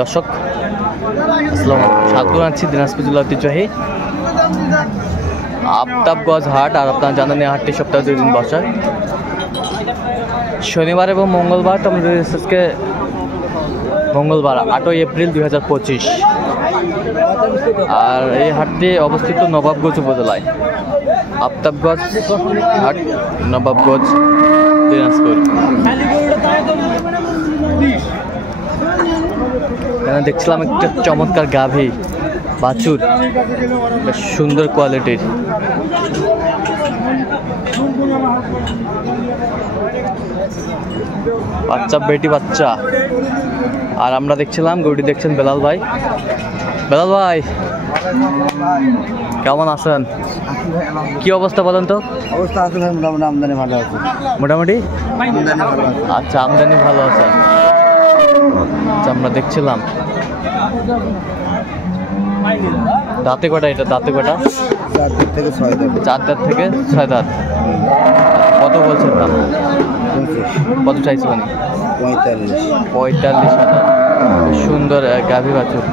দর্শক স্বাগত জানাচ্ছি দিনাজপুর জেলা ঐতিহ্যবাহী আফতাবগঞ্জ হাট। আর আপনারা জানেন এই হাটটি সপ্তাহে 2 দিন বসে, শনিবার এবং মঙ্গলবার। তো আমাদের আজকে মঙ্গলবার 8 এপ্রিল 2025। আর এই হাটটি অবস্থিত নবাবগঞ্জ উপজেলায়, আফতাবগঞ্জ হাট, নবাবগঞ্জ, দিনাজপুর। এখানে দেখছিলাম একটা চমৎকার গাভী বাছুর, বেশ সুন্দর কোয়ালিটির। বাচ্চা, বেটি বাচ্চা। আর আমরা দেখছিলাম গরুটি দেখছেন বেলাল ভাই। বেলাল ভাই কেমন আছেন? কি অবস্থা বলেন তো? অবস্থা আছে ভাই, মোটামুটি আমদানি ভালো আছে। মোটামুটি আমদানি ভালো আছে। আচ্ছা, আমদানি ভালো আছে। আচ্ছা, আমরা দেখছিলাম দাঁতে কটা? এটা দাঁতে কটা? 4 থেকে 6 দাঁত। 4 দাঁত থেকে 6 দাঁত। কত বলছেন দাম? কত চাইছে? মানে 45,000। সুন্দর গাভী বাছুর।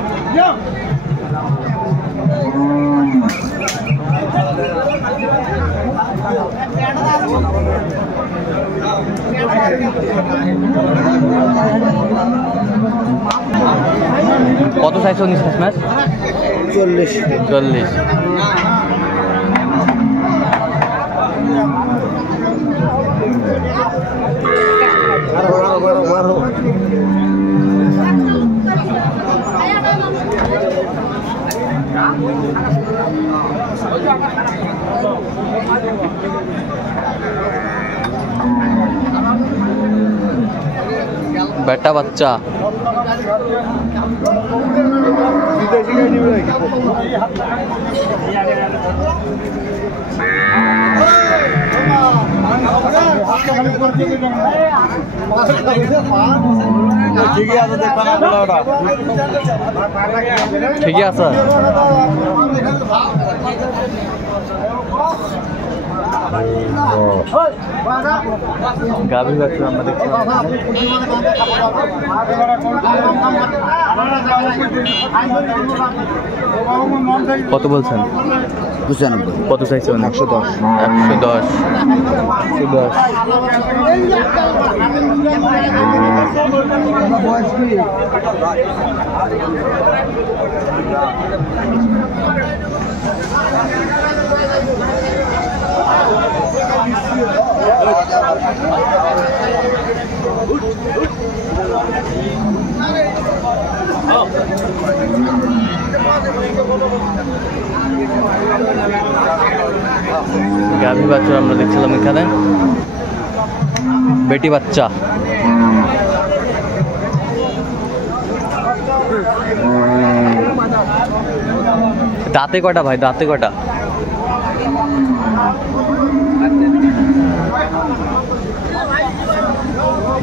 কত চাইছো নিশ্চিত ম্যাচ? 40। বেটা বাচ্চা। ঠিকই আছে। গাভী বাছুর আমরা দেখছিলাম। কত বলছেন? 95। কত চাইছে? 110। 110। গাভী বাচ্চা আমরা দেখছিলাম এখানে। বেটি বাচ্চা। দাঁতে কটা ভাই? দাঁতে কটা?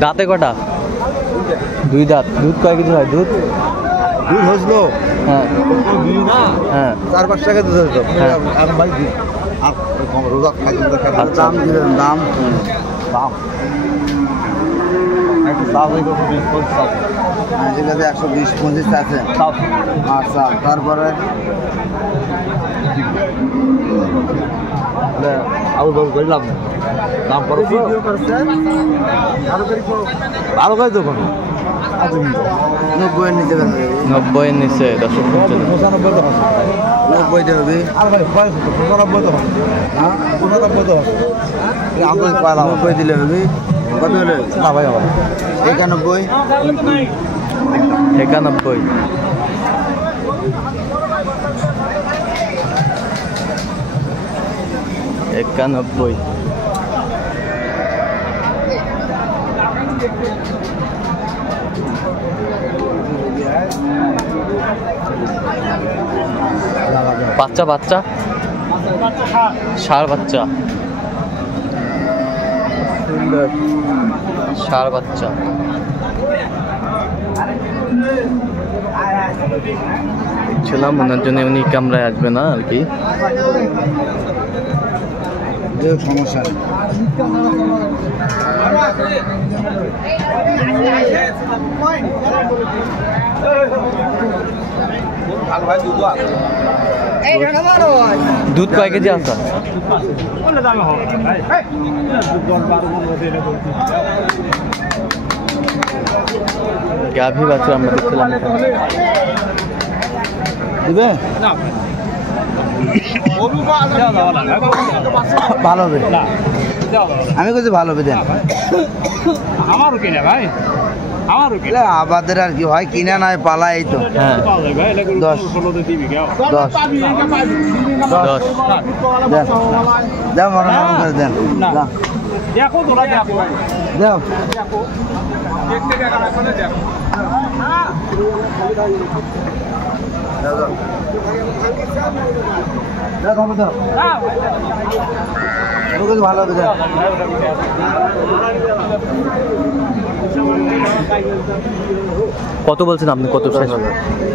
দাঁতে কটা? 2 দাঁত। দুধ কয় কেজি হয়? দুধ হয়েছিল। হ্যাঁ 4-5 টাকা দুধ হয়েছিল। ভাই রোজা খাইতে দাম দিলেন। দাম ঠিক আছে, 120-125 আছে। আচ্ছা, তারপরে আরো বললাম দাম ভালো করে দেখুন। 90-এর নিচে। 90-এর নিচে। 95 90 হবে। 95 দিলে হবে। কত হলে? না ভাই, 91। 91। বাচ্চা বাচ্চা ষাঁড় বাচ্চা। সুন্দর ষাঁড় বাচ্চা। দেখছিলাম ওনার জন্য উনি ক্যামেরায় আসবে না আর কি। সমস্যা নেই। দুধ কয় কেজি আছে? গাভী বাছুর আমরা দেখছিলাম। দিবে ভালো হবে, আমি বলছি ভালো হবে দেন। আমারও কিনে ভাই, আমারও কিনে। আমাদের আর কি হয়, কিনা নয় পালা, এই তো। হ্যাঁ 10 দেন মনে করে দেন। দেখো তোরা দেখো দাও দেখতে দেখা না করে দেখো। ভালো হবে দেন। কত বলছেন আপনি? কত চাইছেন?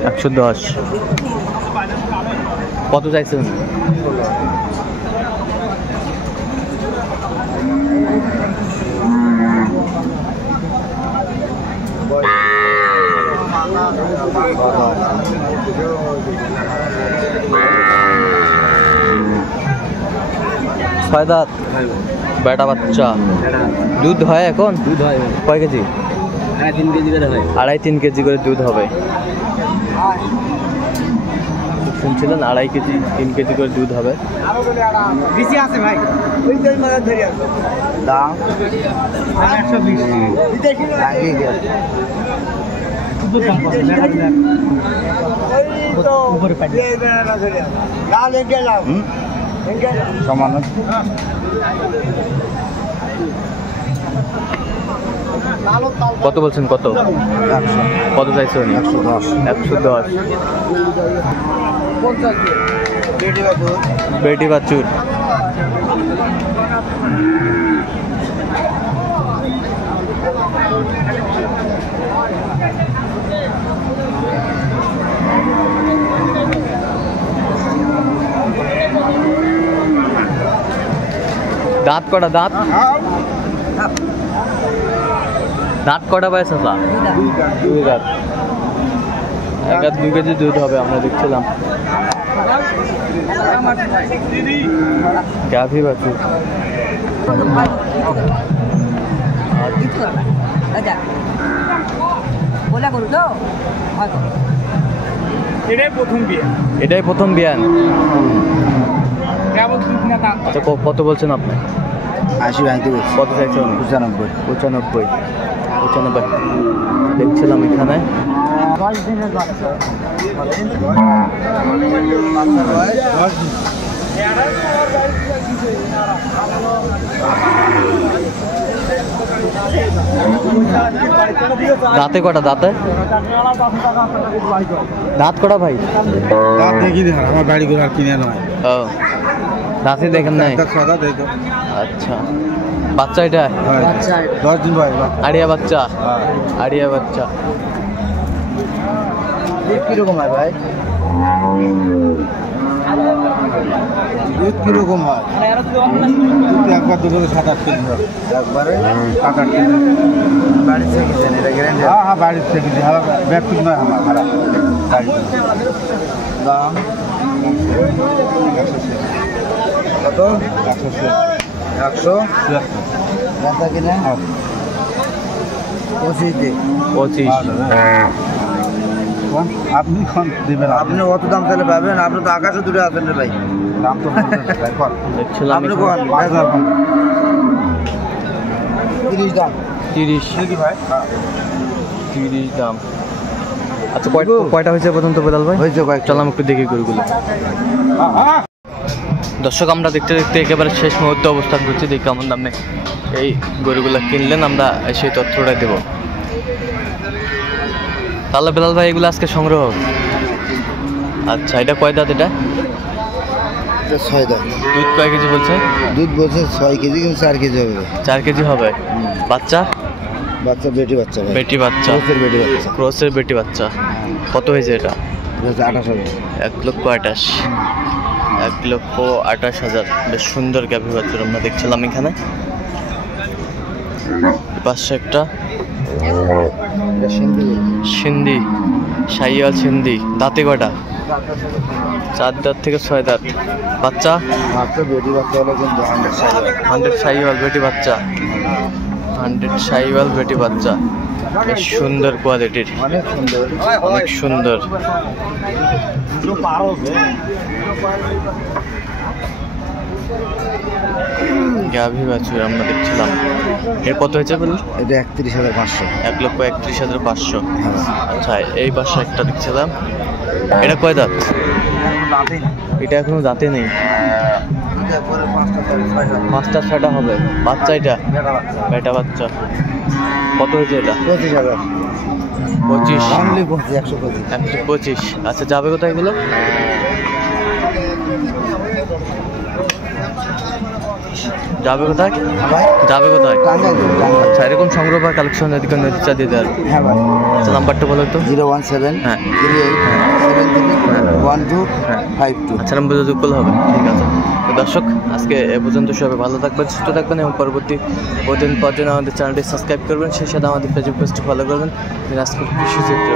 110। কত চাইছেন? ছয় দাঁত বেটা বাচ্চা, দুধ হয় এখন? দুধ হয় কয় কেজি? 3 কেজি করে হয়। 2.5-3 কেজি করে দুধ হবে। শুনছিলেন 2.5 কেজি 3 কেজি করে দুধ হবে। বেশি আছে ভাই, দাম 120 উপরে পাই সমান। কত বলছেন? কত 100 কত চাইছেন? 110 110। বেটি বাছুর বেটি বাছুর দাঁত কটা? দাঁত দাঁত কটা পাইছে? 2 দাঁত। 2 কেজি দুধ হবে আমরা দেখছিলাম। গাভী বাছুর এটাই প্রথম বিয়ে, এটাই প্রথম বিয়ান। কেবল দুধ না তা। আচ্ছা কত বলছেন আপনি? 80 ভাঙতে বলছি। কত চাইছেন? 95 95 দেখছিলাম এখানে। 10 দিনের বাচ্চা। দাঁতে কটা? দাঁতে দাঁত কটা ভাই? দাঁত দেখি না, আমার বাড়ি করে আর কিনে নয়। ও দাঁতে দেখেন নাই? আচ্ছা বাচ্চা এটা? 10 দিন ভাই। আড়িয়া বাচ্চা? আড়িয়া বাচ্চা। কিরকম হয় ভাই? দুধ কিরকম হয়? একবার দুধ 7-8 কেজি হয়। একবারে 7-8 কেজি বাড়ি থেকে কিনেন? এটা গ্যারান্টি? হ্যাঁ হ্যাঁ বাড়ির থেকে কিনে, ব্যক্তি নয় আমার ভাড়া। দাম কত? 100 ব্যথা কিনে 25। আপনি দেবেন? আপনি কত দাম তাহলে পাবেন? আপনি তো আকাশে দূরে আছেন রে ভাই। দাম তো দেখছিলাম আপনি কোন 30 দাম। 30 ভাই 30 দাম। আচ্ছা কয়টা হয়েছে পর্যন্ত বেলাল ভাই? হয়েছে কয়েক। চলাম একটু দেখি গরুগুলো। দর্শক আমরা দেখতে দেখতে একেবারে শেষ মুহূর্তে অবস্থান করছি। দেখি কেমন দামে এই গরুগুলো কিনলেন, আমরা সেই তথ্যটাই দেবো। তাহলে বেলাল ভাই এগুলো আজকে সংগ্রহ। আচ্ছা এটা কয় দাঁত? এটা 6 দাম। দুধ কয় কেজি বলছে? দুধ বলছে 6 কেজি, কিন্তু 4 কেজি হবে। 4 কেজি হবে। বাচ্চা? বাচ্চা বেটি বাচ্চা ভাই। বেটি বাচ্চা, ক্রসের বেটি বাচ্চা। ক্রসের বেটি বাচ্চা। কত হয়েছে এটা? 28,000। 1,28,000। 1,28,000। বেশ সুন্দর গাভী বাছুর আমরা দেখছিলাম এখানে। পাশে একটা সিন্ধি শাহিওয়াল সিন্ধি। দাঁতে কটা? 4 দাঁত থেকে 6 দাঁত। বাচ্চা? মাত্র বেটি বাচ্চা হলো কিন্তু 100 শাহিওয়াল বেটি বাচ্চা। 100 শাহিওয়াল বেটি বাচ্চা, বেশ সুন্দর কোয়ালিটির, অনেক সুন্দর। অনেক সুন্দর। গাভী বাছুর আমরা দেখছিলাম। এর কত হয়েছে বলল? এটা 31,500। 1,31,500। আচ্ছা, এই পাশে একটা দেখছিলাম। এটা কয় দাঁত? এটা এখনো দাঁতে নেই। 5টা 6টা হবে। বাচ্চা এটা? এটা বাচ্চা। কত হয়েছে এটা? 25,000। 25। 125। 125। আচ্ছা, যাবে কোথায় এগুলো? যাবে কোথায়? যাবে কোথায়? আচ্ছা, এরকম সংগ্রহ বা কালেকশন এদিকে নেতৃত্ব দিয়ে দেওয়ার। হ্যাঁ ভাই। আচ্ছা, নাম্বারটা বলো তো। 017 হ্যাঁ 38 73 1252। আচ্ছা, নাম্বার যোগ করলে হবে। ঠিক আছে। তো দর্শক, আজকে এ পর্যন্ত সবাই ভালো থাকবেন, সুস্থ থাকবেন এবং পরবর্তী প্রতিদিন পাওয়ার জন্য আমাদের চ্যানেলটি সাবস্ক্রাইব করবেন, সেই সাথে আমাদের ফেসবুক পেজটি ফলো করবেন। দিনাজপুর কৃষি চিত্র।